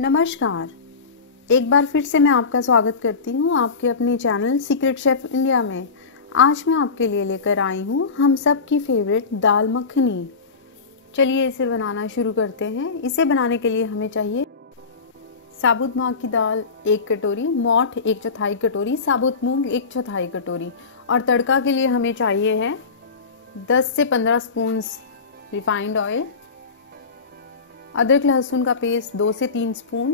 नमस्कार। एक बार फिर से मैं आपका स्वागत करती हूँ आपके अपने चैनल सीक्रेट शेफ इंडिया में। आज मैं आपके लिए लेकर आई हूँ हम सब की फेवरेट दाल मखनी। चलिए इसे बनाना शुरू करते हैं। इसे बनाने के लिए हमें चाहिए साबुत मूंग की दाल 1 कटोरी, मोठ 1/4 कटोरी, साबुत मूंग 1/4 कटोरी और तड़का के लिए हमें चाहिए है 10 से 15 स्पून रिफाइंड ऑयल, अदरक लहसुन का पेस्ट 2 से 3 स्पून,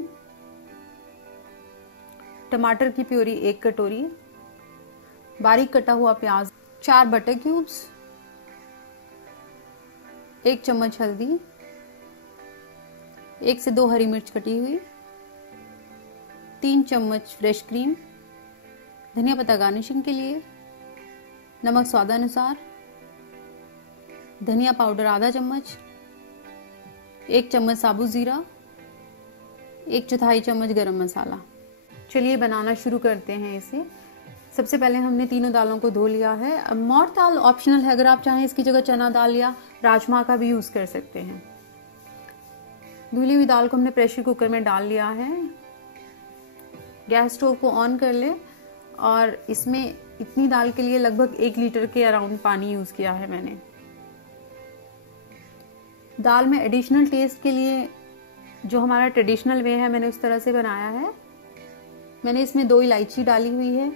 टमाटर की प्यूरी 1 कटोरी, बारीक कटा हुआ प्याज, 4 बटर क्यूब्स, 1 चम्मच हल्दी, 1 से 2 हरी मिर्च कटी हुई, 3 चम्मच फ्रेश क्रीम, धनिया पत्ता गार्निशिंग के लिए, नमक स्वादानुसार, धनिया पाउडर आधा चम्मच, 1 चम्मच साबुत जीरा, 1/4 चम्मच गरम मसाला। चलिए बनाना शुरू करते हैं इसे। सबसे पहले हमने तीनों दालों को धो लिया है। अब मोठ दाल ऑप्शनल है, अगर आप चाहें इसकी जगह चना दाल या राजमा का भी यूज कर सकते हैं। धुली हुई दाल को हमने प्रेशर कुकर में डाल लिया है। गैस स्टोव को ऑन कर ले और इसमें इतनी दाल के लिए लगभग 1 लीटर के अराउंड पानी यूज किया है मैंने। दाल में एडिशनल टेस्ट के लिए जो हमारा ट्रेडिशनल वे है मैंने उस तरह से बनाया है। मैंने इसमें 2 इलायची डाली हुई है,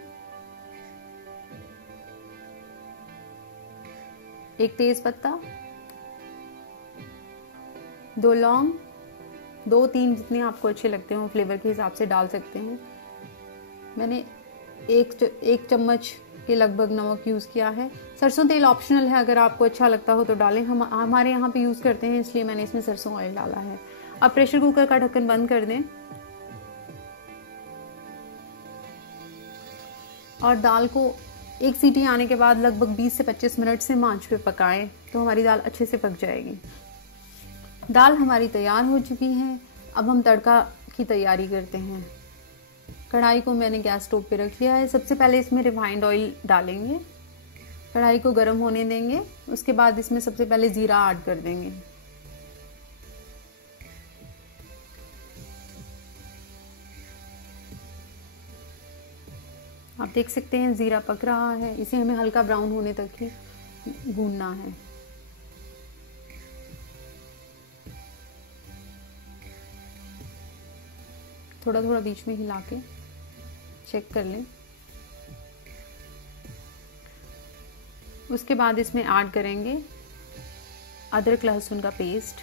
1 तेज पत्ता, 2 लौंग, 2-3 जितने आपको अच्छे लगते हो फ्लेवर के हिसाब से डाल सकते हैं। मैंने 1 चम्मच के लगभग नमक यूज किया है। सरसों तेल ऑप्शनल है, अगर आपको अच्छा लगता हो तो डालें। हम हमारे यहाँ पे यूज करते हैं इसलिए मैंने इसमें सरसों ऑयल डाला है। अब प्रेशर कुकर का ढक्कन बंद कर दें और दाल को 1 सीटी आने के बाद लगभग 20 से 25 मिनट से आंच पे पकाएं तो हमारी दाल अच्छे से पक जाएगी। दाल हमारी तैयार हो चुकी है। अब हम तड़का की तैयारी करते हैं। कढ़ाई को मैंने गैस स्टोव पे रख लिया है। सबसे पहले इसमें रिफाइंड ऑयल डालेंगे, कढ़ाई को गर्म होने देंगे। उसके बाद इसमें सबसे पहले जीरा ऐड कर देंगे। आप देख सकते हैं जीरा पक रहा है। इसे हमें हल्का ब्राउन होने तक ही भूनना है। थोड़ा थोड़ा बीच में हिला के चेक कर लें। उसके बाद इसमें ऐड करेंगे अदरक लहसुन का पेस्ट,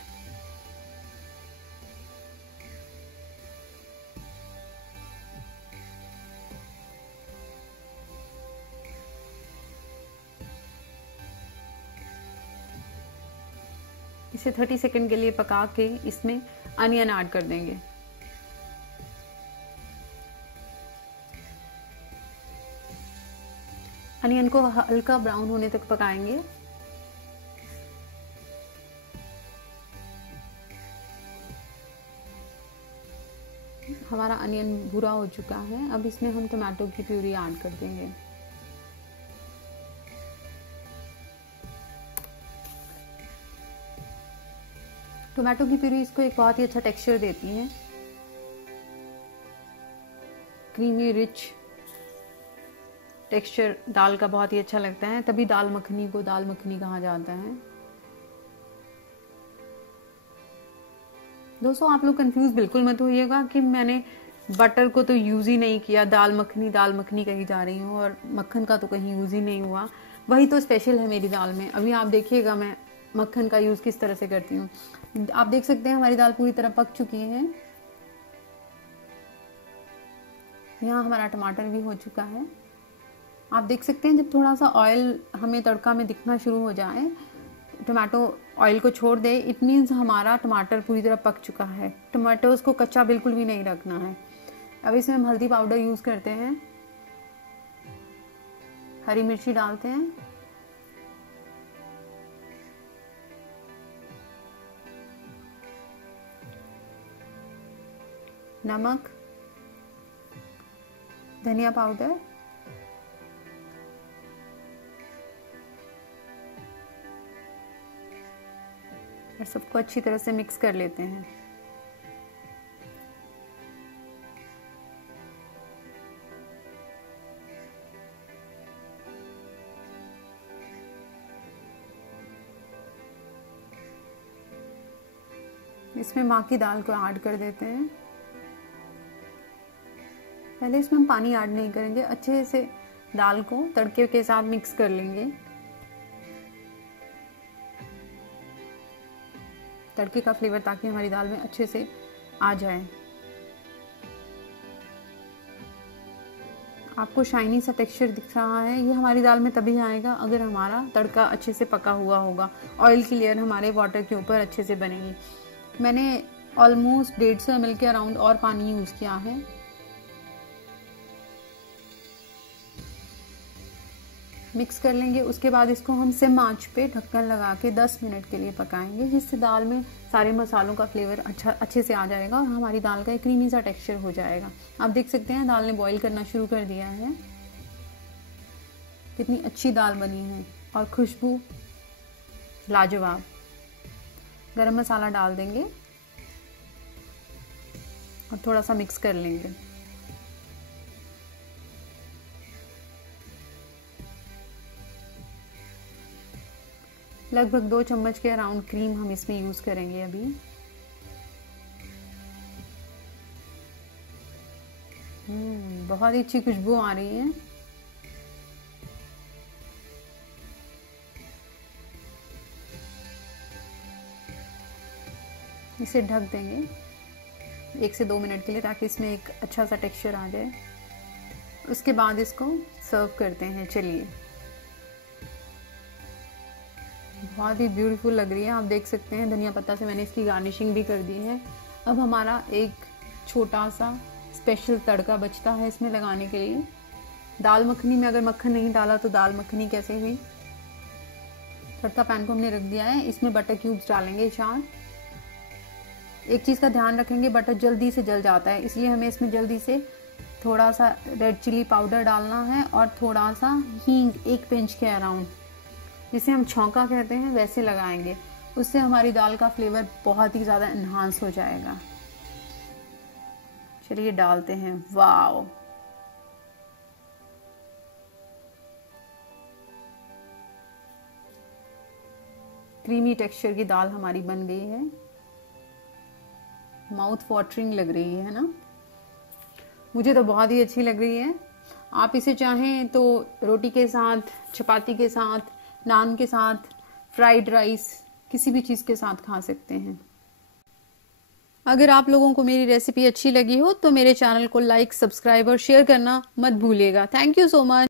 इसे 30 सेकंड के लिए पका के इसमें अनियन ऐड कर देंगे। अनियन को हल्का ब्राउन होने तक पकाएंगे। हमारा अनियन भूरा हो चुका है। अब इसमें हम टमाटो की प्यूरी ऐड कर देंगे। टमाटो की प्यूरी इसको एक बहुत ही अच्छा टेक्सचर देती है। क्रीमी रिच टेक्सचर दाल का बहुत ही अच्छा लगता है, तभी दाल मखनी को दाल मखनी कहा जाता है। दोस्तों आप लोग कंफ्यूज बिल्कुल मत होइएगा कि मैंने बटर को तो यूज ही नहीं किया, दाल मखनी कही जा रही हूँ और मक्खन का तो कहीं यूज ही नहीं हुआ। वही तो स्पेशल है मेरी दाल में। अभी आप देखिएगा मैं मक्खन का यूज किस तरह से करती हूँ। आप देख सकते हैं हमारी दाल पूरी तरह पक चुकी है। यहाँ हमारा टमाटर भी हो चुका है। आप देख सकते हैं जब थोड़ा सा ऑयल हमें तड़का में दिखना शुरू हो जाए, टमाटो ऑयल को छोड़ दे, इट मीन्स हमारा टमाटर पूरी तरह पक चुका है। टमाटोज को कच्चा बिल्कुल भी नहीं रखना है। अब इसमें हम हल्दी पाउडर यूज करते हैं, हरी मिर्ची डालते हैं, नमक, धनिया पाउडर, और सबको अच्छी तरह से मिक्स कर लेते हैं। इसमें माँ की दाल को ऐड कर देते हैं। पहले इसमें हम पानी ऐड नहीं करेंगे, अच्छे से दाल को तड़के के साथ मिक्स कर लेंगे। तड़के का फ्लेवर ताकि हमारी दाल में अच्छे से आ जाए। आपको शाइनी सा टेक्सचर दिख रहा है, ये हमारी दाल में तभी आएगा अगर हमारा तड़का अच्छे से पका हुआ होगा। ऑयल की लेयर हमारे वाटर के ऊपर अच्छे से बनेगी। मैंने ऑलमोस्ट 150 ml के अराउंड और पानी यूज किया है। मिक्स कर लेंगे। उसके बाद इसको हम सिम आंच पे ढक्कन लगा के 10 मिनट के लिए पकाएंगे, जिससे दाल में सारे मसालों का फ्लेवर अच्छे से आ जाएगा और हमारी दाल का एक क्रीमी सा टेक्सचर हो जाएगा। आप देख सकते हैं दाल ने बॉईल करना शुरू कर दिया है। कितनी अच्छी दाल बनी है और खुशबू लाजवाब। गरम मसाला डाल देंगे और थोड़ा सा मिक्स कर लेंगे। लगभग 2 चम्मच के अराउंड क्रीम हम इसमें यूज करेंगे अभी। बहुत ही अच्छी खुशबू आ रही है। इसे ढक देंगे 1 से 2 मिनट के लिए ताकि इसमें एक अच्छा सा टेक्सचर आ जाए। उसके बाद इसको सर्व करते हैं। चलिए, बहुत ही ब्यूटीफुल लग रही है। आप देख सकते हैं धनिया पत्ता से मैंने इसकी गार्निशिंग भी कर दी है। अब हमारा एक छोटा सा स्पेशल तड़का बचता है इसमें लगाने के लिए। दाल मखनी में अगर मक्खन नहीं डाला तो दाल मखनी कैसे हुई। तड़का पैन को हमने रख दिया है, इसमें बटर क्यूब्स डालेंगे 4। एक चीज़ का ध्यान रखेंगे, बटर जल्दी से जल जाता है, इसलिए हमें इसमें जल्दी से थोड़ा सा रेड चिली पाउडर डालना है और थोड़ा सा हींग 1 पिंच के अराउंड, जिसे हम छौंका कहते हैं, वैसे लगाएंगे। उससे हमारी दाल का फ्लेवर बहुत ही ज़्यादा एनहांस हो जाएगा। चलिए डालते हैं। वाओ, क्रीमी टेक्सचर की दाल हमारी बन गई है। माउथ वाटरिंग लग रही है ना। मुझे तो बहुत ही अच्छी लग रही है। आप इसे चाहें तो रोटी के साथ, चपाती के साथ, नान के साथ, फ्राइड राइस, किसी भी चीज़ के साथ खा सकते हैं। अगर आप लोगों को मेरी रेसिपी अच्छी लगी हो तो मेरे चैनल को लाइक, सब्सक्राइब और शेयर करना मत भूलिएगा। Thank you so much.